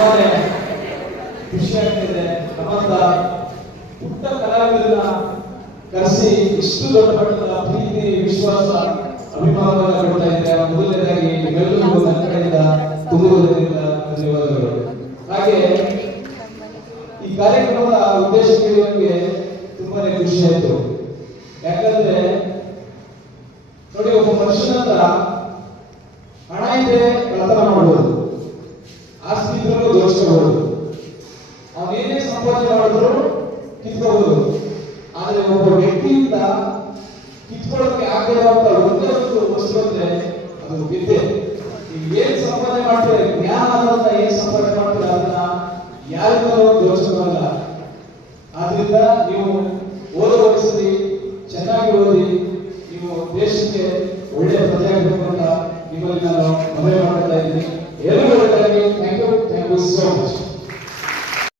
ತುಂಬಾನೇ ಖುಷಿ ಆಗ್ತಿದೆ. ನಮ್ಮಂತ ಪುಟ್ಟ ಕಲಾವಿದರನ್ನ ಕರೆಸಿ ಇಷ್ಟು ದೊಡ್ಡ ಮಟ್ಟದ ಪ್ರೀತಿ, ವಿಶ್ವಾಸ, ಅಭಿಮಾನವನ್ನು ಕೊಡ್ತಾ ಇದ್ದಾರೆ. ಮೊದಲನೇದಾಗಿ ನಿಮ್ಮೆಲ್ಲರಿಗೂ ನನ್ನ ಕಡೆಯಿಂದ ತುಂಬುವುದರಿಂದ ಧನ್ಯವಾದಗಳು. ಹಾಗೆ ಈ ಕಾರ್ಯಕ್ರಮದ ಉದ್ದೇಶ ಕೇಳುವಂಗೆ ತುಂಬಾನೇ ಖುಷಿ ಆಯ್ತು. ಯಾಕಂದ್ರೆ ನೋಡಿ, ಒಬ್ಬ ಮನುಷ್ಯನ ಹತ್ರ ಹಣ ಇದ್ರೆ ಕಳ್ಳತನ ಮಾಡಬಹುದು, ಆಸ್ತಿ ಇದ್ರೂ ದೋಷಬಹುದು, ಅವನೇನೇ ಸಂಪಾದನೆ ಮಾಡಿದ್ರು ಕಿತ್ಕೋಬಹುದು. ಆದ್ರೆ ಒಬ್ಬ ವ್ಯಕ್ತಿಯಿಂದ ಕಿತ್ಕೊಳ್ಳೋಕೆ ಆಗದಿರುವಂತ ಒಂದೇ ಒಂದು ವಸ್ತು ಅಂದ್ರೆ ಅದು ವಿದ್ಯೆ. ನೀವು ಏನ್ ಸಂಪಾದನೆ ಮಾಡ್ತಾರೆ, ಜ್ಞಾನ ಅಂತ ಏನ್ ಸಂಪಾದನೆ ಮಾಡ್ತಾರೆ ಅದನ್ನ ಯಾರಿಗೂ ದೋಷವಲ್ಲ. ಆದ್ರಿಂದ ನೀವು ಓದೋ ವಯಸ್ಸಲ್ಲಿ ಚೆನ್ನಾಗಿ ಓದಿ, ನೀವು ದೇಶಕ್ಕೆ ಒಳ್ಳೆಯ ಪ್ರಜೆ ಆಗಬೇಕು ಅಂತ ನಿಮ್ಮಲ್ಲಿ ನಾನು ಮನವಿ ಮಾಡ್ತಾ ಇದ್ದೀನಿ. ಎಲ್ಲರೂ